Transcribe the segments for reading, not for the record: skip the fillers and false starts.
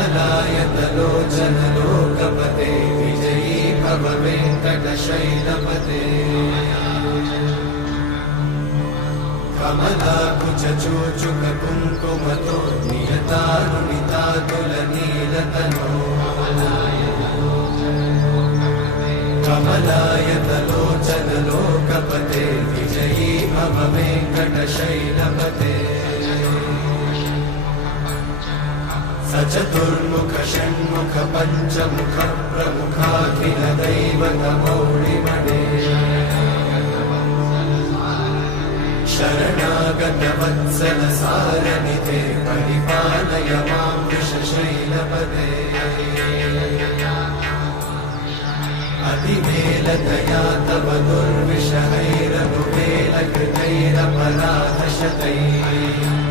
कमलायतलोचन लोकपते विजयी भव वेङ्कटशैलपते कमलाकुचूचुक कुङ्कुमतो नियतानुनितातुलनीलतनो कमलायतलोचन लोकपते विजयी भव वेङ्कटशैलपते सचतुर्मुख षण्मुख पञ्चमुख प्रमुखाखिल दैवतमौलिमणे शरणागत वत्सल सारनिधे परिपालय मां वृषशैलपते अतिवेलतया तव दुर्विषहैरनुवेलकृतैरपराधशतैः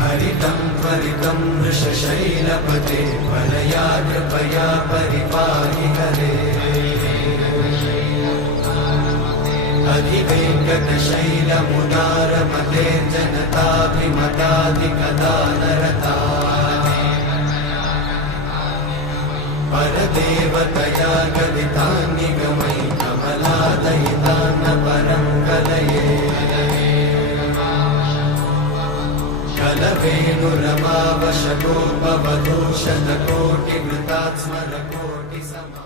हरितं त्वरितं वृषशैलपते परया कृपया परिपाहि हरे अधिवेङ्कटशैलमुदारमते जनताभिमताधिकदानरता परदेवतया गदितान्निगमयि कमलादयितान्न परं कलये कलवेणुरमावशकोपवधूषणकोटिवृतात् स्मरकोटिसम